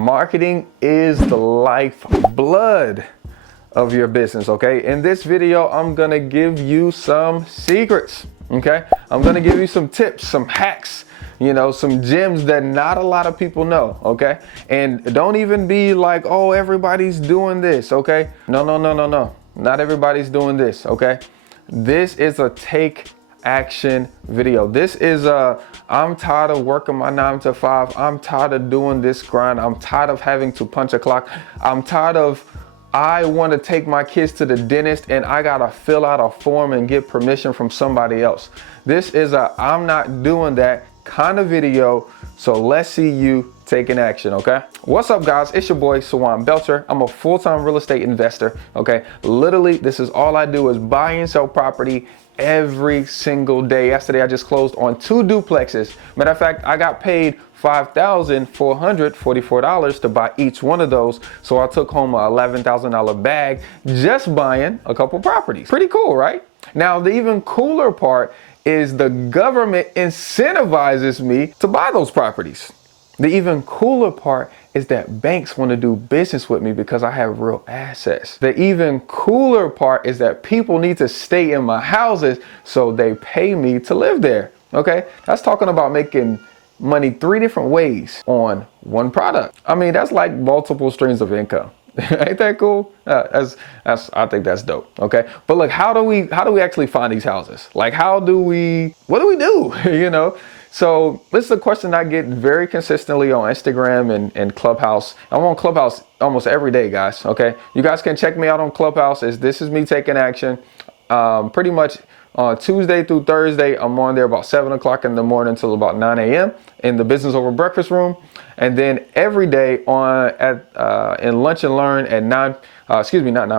Marketing is the lifeblood of your business, okay? In this video, I'm gonna give you some secrets, okay? I'm gonna give you some tips, some hacks, you know, some gems that not a lot of people know, okay? And don't even be like, oh, everybody's doing this, okay? No. Not everybody's doing this, okay? This is a take action video. This is I'm tired of working my 9 to 5. I'm tired of doing this grind. I'm tired of having to punch a clock. I'm tired of, I want to take my kids to the dentist and I gotta fill out a form and get permission from somebody else. This is a I'm not doing that kind of video, so let's see you taking action, okay? What's up, guys? It's your boy Sawan Belcher. I'm a full-time real estate investor, okay? Literally, this is all I do is buy and sell property every single day. Yesterday, I just closed on 2 duplexes. Matter of fact, I got paid $5,444 to buy each one of those. So I took home a $11,000 bag just buying a couple properties. Pretty cool, right? Now, the even cooler part is the government incentivizes me to buy those properties. The even cooler part is that banks want to do business with me because I have real assets. The even cooler part is that people need to stay in my houses, so they pay me to live there, okay? That's talking about making money 3 different ways on one product. I mean, that's like multiple streams of income. Ain't that cool? I think that's dope. Okay, but look, how do we actually find these houses? Like, what do we do? You know, so this is a question I get very consistently on Instagram and Clubhouse. I'm on Clubhouse almost every day, guys. Okay, you guys can check me out on Clubhouse. This is me taking action. Pretty much on Tuesday through Thursday, I'm on there about 7 o'clock in the morning until about 9 a.m. in the Business Over Breakfast room. And then every day in Lunch and Learn at not 9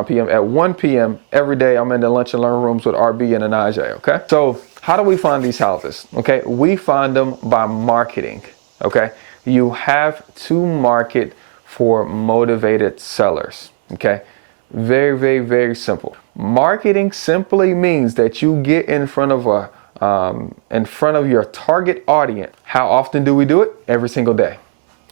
p.m., at 1 p.m. every day, I'm in the Lunch and Learn rooms with RB and Anaje, okay? So how do we find these houses? Okay, we find them by marketing, okay? You have to market for motivated sellers, okay? Very, very, very simple. Marketing simply means that you get in front of your target audience. How often do we do it? Every single day.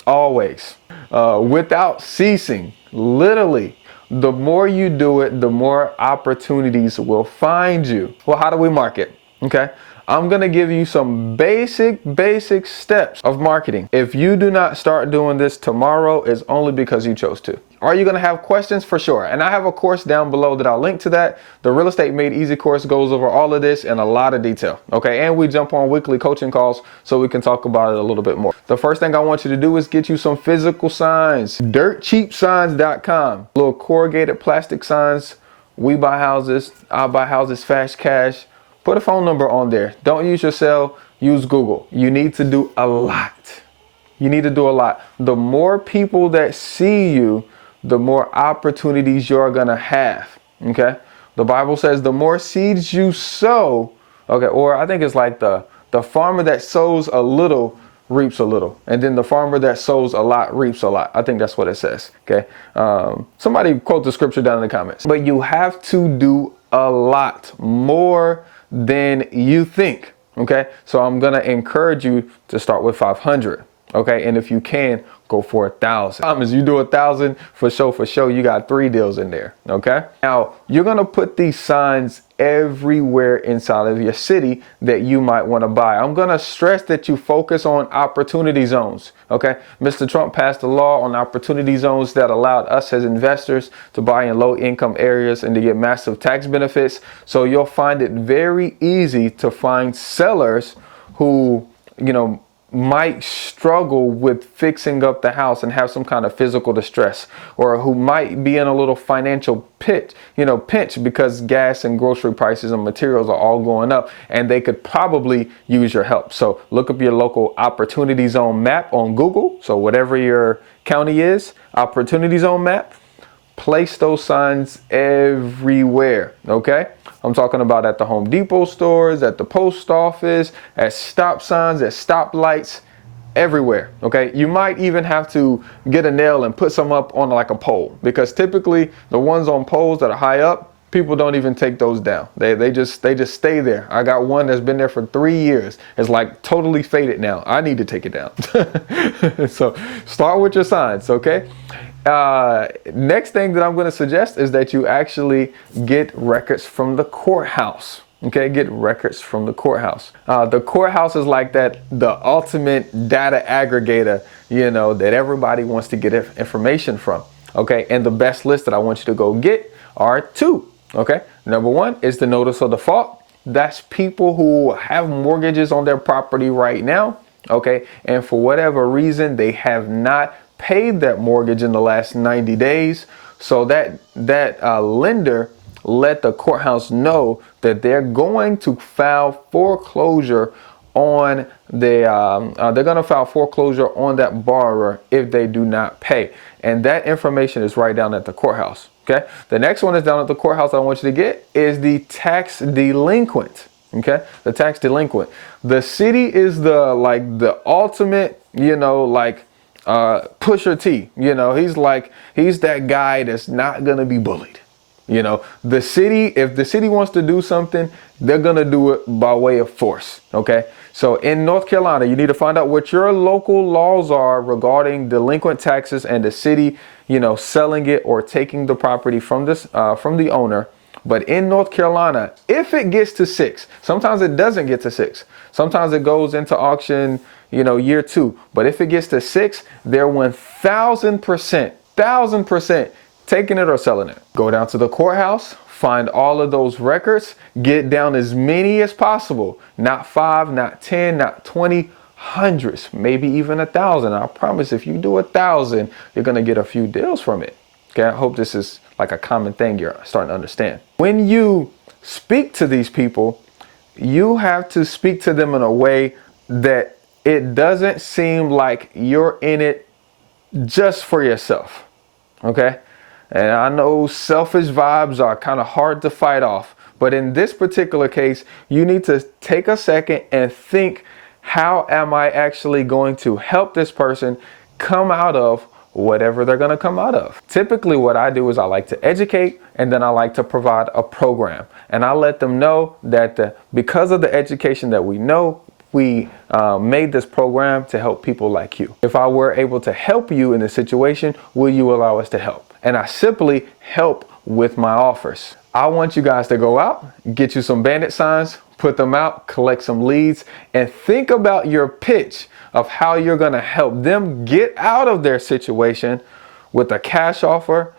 Always, without ceasing. Literally, the more you do it, the more opportunities will find you. Well, how do we market? Okay, I'm gonna give you some basic steps of marketing. If you do not start doing this tomorrow, it's only because you chose to. Are you gonna have questions? For sure. And I have a course down below that I'll link to that. The Real Estate Made Easy course goes over all of this in a lot of detail. Okay, and we jump on weekly coaching calls so we can talk about it a little bit more. The first thing I want you to do is get you some physical signs. DirtCheapSigns.com. Little corrugated plastic signs. We buy houses. I buy houses fast cash. Put a phone number on there. Don't use your cell, use Google. You need to do a lot. You need to do a lot. The more people that see you, the more opportunities you're gonna have, okay? The Bible says the more seeds you sow, okay, or I think it's like the farmer that sows a little reaps a little, and then the farmer that sows a lot reaps a lot. I think that's what it says, okay? Somebody quote the scripture down in the comments. But you have to do a lot more than you think, okay? So I'm gonna encourage you to start with 500, okay? And if you can, go for 1,000. As you do 1,000, for sure, you got 3 deals in there, okay? Now, you're gonna put these signs everywhere inside of your city that you might wanna buy. I'm gonna stress that you focus on opportunity zones, okay? Mr. Trump passed a law on opportunity zones that allowed us as investors to buy in low income areas and to get massive tax benefits. So you'll find it very easy to find sellers who, you know, might struggle with fixing up the house and have some kind of physical distress, or who might be in a little financial pinch because gas and grocery prices and materials are all going up, and they could probably use your help. So look up your local opportunity zone map on Google. So whatever your county is, opportunity zone map, place those signs everywhere, okay? I'm talking about at the Home Depot stores, at the post office, at stop signs, at stoplights, everywhere, okay? You might even have to get a nail and put some up on like a pole, because typically the ones on poles that are high up, people don't even take those down. They just stay there. I got one that's been there for 3 years. It's like totally faded now. I need to take it down. So start with your signs, okay? Next thing that I'm going to suggest is that you actually get records from the courthouse. Okay, get records from the courthouse. The courthouse is like the ultimate data aggregator, you know, that everybody wants to get information from. Okay, and the best list that I want you to go get are 2. Okay, number 1 is the notice of default. That's people who have mortgages on their property right now. Okay, and for whatever reason, they have not paid that mortgage in the last 90 days. So that lender let the courthouse know that they're going to file foreclosure on they're going to file foreclosure on that borrower if they do not pay. And that information is right down at the courthouse. Okay. The next one is down at the courthouse I want you to get is the tax delinquent. Okay. The tax delinquent. The city is the ultimate, you know, Pusha T, you know, he's that guy that's not going to be bullied. You know, the city, if the city wants to do something, they're going to do it by way of force. OK, so in North Carolina, you need to find out what your local laws are regarding delinquent taxes and the city, you know, selling it or taking the property from from the owner. But in North Carolina, if it gets to 6, sometimes it doesn't get to 6. Sometimes it goes into auction, you know, year 2. But if it gets to 6, they're 1,000% taking it or selling it. Go down to the courthouse, find all of those records, get down as many as possible. Not 5, not 10, not 20, hundreds, maybe even 1,000. I promise if you do 1,000, you're going to get a few deals from it. Okay, I hope this is like a common thing you're starting to understand. When you speak to these people, you have to speak to them in a way that it doesn't seem like you're in it just for yourself. Okay? And I know selfish vibes are kind of hard to fight off, but in this particular case, you need to take a second and think, how am I actually going to help this person come out of whatever they're going to come out of? Typically what I do is I like to educate, and then I like to provide a program. And I let them know that because of the education that we know, we made this program to help people like you. If I were able to help you in this situation, will you allow us to help? And I simply help with my offers. I want you guys to go out, get you some bandit signs, put them out, collect some leads, and think about your pitch of how you're going to help them get out of their situation with a cash offer,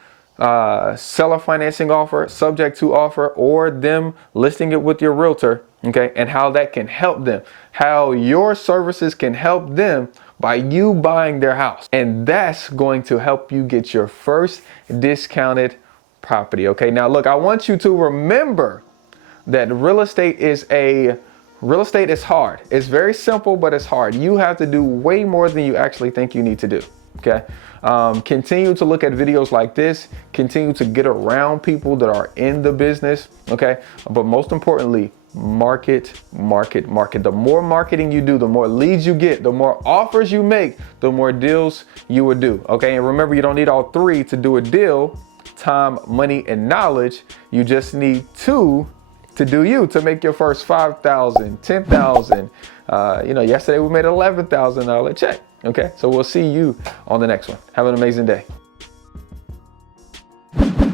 seller financing offer, subject to offer, or them listing it with your realtor. Okay, and how that can help them, how your services can help them by you buying their house. And that's going to help you get your first discounted property. Okay, now look, I want you to remember that real estate is hard. It's very simple, but it's hard. You have to do way more than you actually think you need to do. Okay, continue to look at videos like this, continue to get around people that are in the business. Okay, but most importantly, market. The more marketing you do, the more leads you get, the more offers you make, the more deals you would do. Okay, and remember, you don't need all 3 to do a deal: time, money, and knowledge. You just need 2 to do you, to make your first 5,000, 10,000. You know, yesterday we made $11,000 check. Okay, so we'll see you on the next one. Have an amazing day.